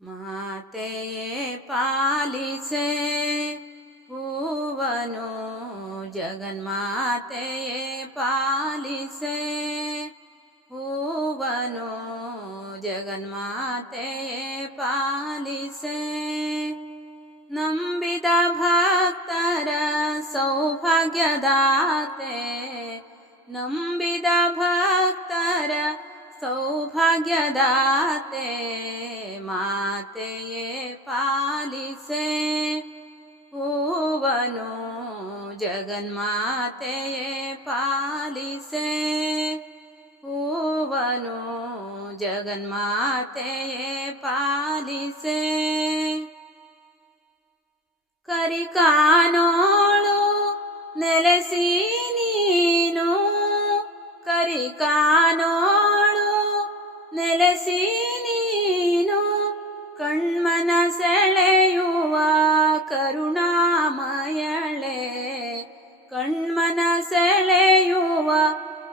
ಮಾತೆಯೇ ಪಾಲಿಸೆ ಹೂವನು ಜಗನ್ಮಾತೆಯೇ ಪಾಲಿಸೆ ಹೂವನು ಜಗನ್ಮಾತೆಯೇ ಪಾಲಿಸೆ ನಂಬಿದ ಭಕ್ತರ ಸೌಭಾಗ್ಯದಾತೆ ನಂಬಿದ ಭಕ್ತರ ಸೌಭಾಗ್ಯದಾತೆ ಮಾತೆಯೇ ಪಾಲಿಸೆ ಹೂವನು ಜಗನ್ಮಾತೆಯೇ ಪಾಲಿಸೆ ಹೂವನು ಜಗನ್ಮಾತೆಯೇ ಪಾಲಿಸೆ ಕರಿಕಾನೋಳು ನೆಲೆಸಿ ನೀನು ಕರಿಕಾನೋಳು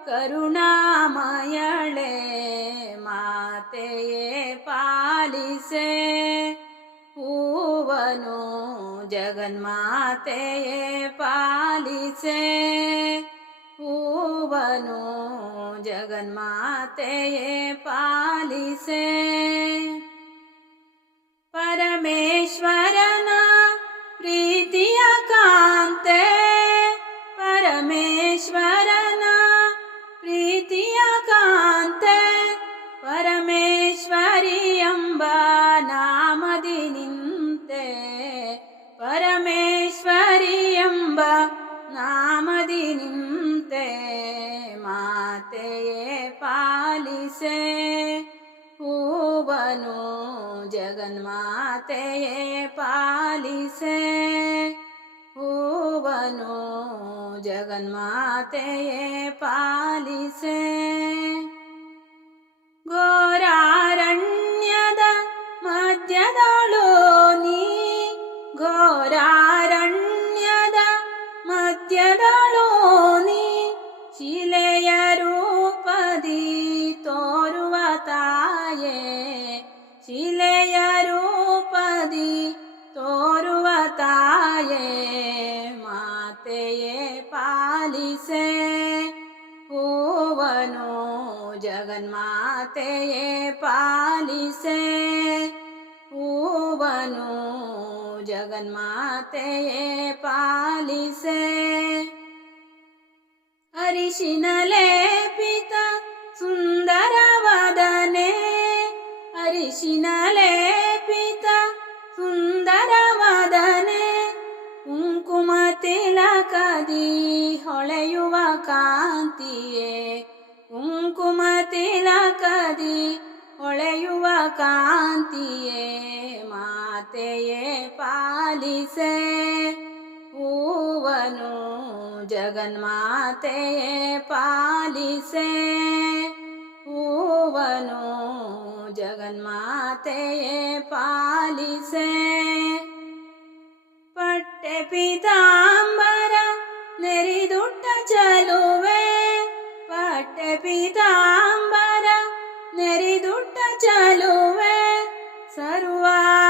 ಕರುಣಾಮಯಳೆ ಮಾತೆಯೇ ಪಾಲಿಸೆ ಹೂವನು ಜಗನ್ಮಾತೆಯೇ ಪಾಲಿಸೆ ಹೂವನು ಜಗನ್ಮಾತೆಯೇ ಪಾಲಿಸೆ ಪರಮೇಶ್ವರನ ಪ್ರೀತಿಯ ಕಾಂತೆ ಪರಮೇಶ್ವರನ से भूवनो जगन्माते पाली से भूवनो जगन्माते पाली से। गो तन्माते ये पाली से पूवनु जगन्माते ये पाली से अरिशिनले पिता सुन्दरवदने। अरिशिनले ಕಾಂತಿಯೇ ಮಾತೆಯೇ ಪಾಲಿಸೆ ಹೂವನು ಜಗನ್ಮಾತೆಯೇ ಪಾಲಿಸೆ ಹೂವನು ಜಗನ್ಮಾತೆಯೇ ಪಾಲಿಸೆ ಪಟ್ಟೆ ಪೀತಾಂಬರ ನೆರಿದುಟ್ಟ ಚಲುವೆ ಪಟ್ಟೆ ಪೀತಾಂಬರ ನೆರಿದುಟ್ಟ ಚಲುವೆ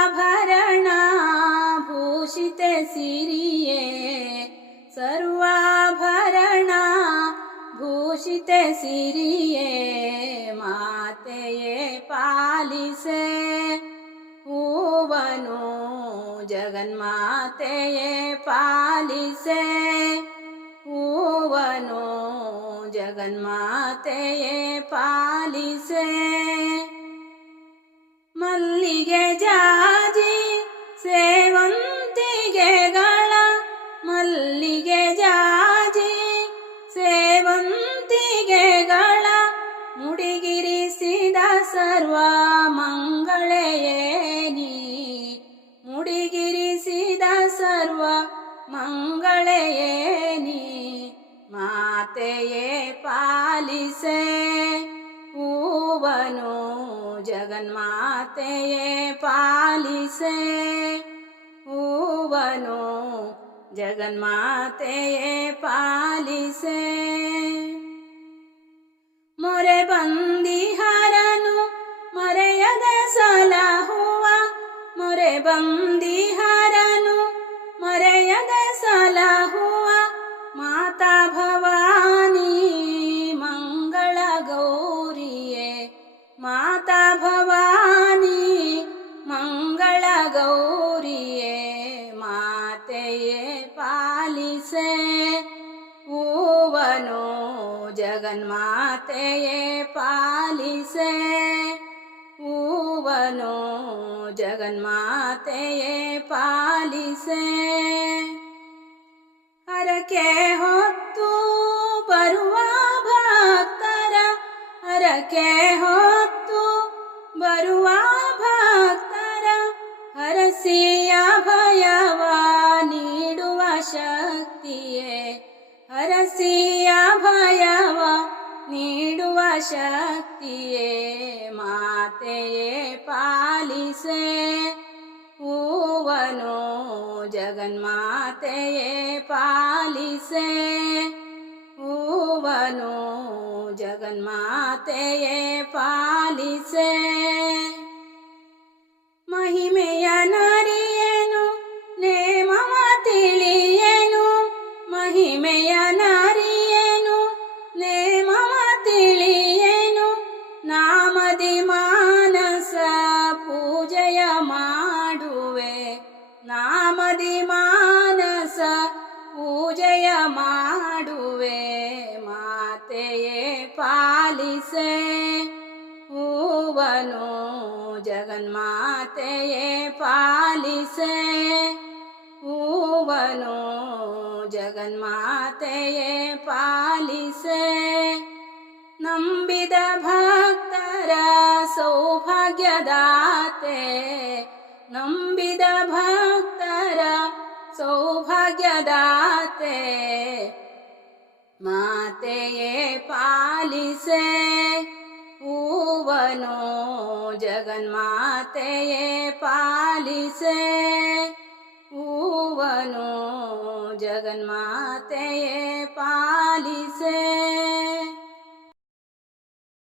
भरणा भूषित सिरिवा भरणा भूषित सिरि माते पालिसे। पूवनो जगन्मातये पालिस। ऊवनो जगन्माे पालिसे। पालिसे पूवनो जगन्माते पालिसे पूवनो जगन्माते पालिसे। मोरे बंदी हरनु, मोरे यद सलाहुआ मोरे बंदी हरनु, मोरे यद सलाहुआ माता भ से ऊवनो जगन्माते पाली से ऊवनो जगन्माते पूवनो जगन्मातये हर के ಹರಸಿಯ ಭಯವ ನೀಡುವ ಶಕ್ತಿಯೇ ಮಾತೆಯೇ ಪಾಲಿಸೆ ಹೂವನು ಜಗನ್ಮಾತೆಯೇ ಪಾಲಿಸೆ ಹೂವನು ಜಗನ್ಮಾತೆಯೇ ಪಾಲಿಸೆ ಪಾಲಿಸೆ ಹೂವನು ಜಗನ್ಮಾತೆಯೇ ಪಾಲಿಸೆ ಹೂವನು ಜಗನ್ಮಾತೆಯೇ ಪಾಲಿಸೆ ನಂಬಿದ ಭಕ್ತರ ಸೌಭಾಗ್ಯದಾತೆ ನಂಬಿದ ಭಕ್ತರ ಸೌಭಾಗ್ಯದಾತೆ ಮಾತೆಯೇ ಪಾಲಿಸೆ ಹೂವನು ಜಗನ್ಮಾತೆಯೇ ಪಾಲಿಸೆ ಹೂವನು ಜಗನ್ಮಾತೆಯೇ ಪಾಲಿಸೆ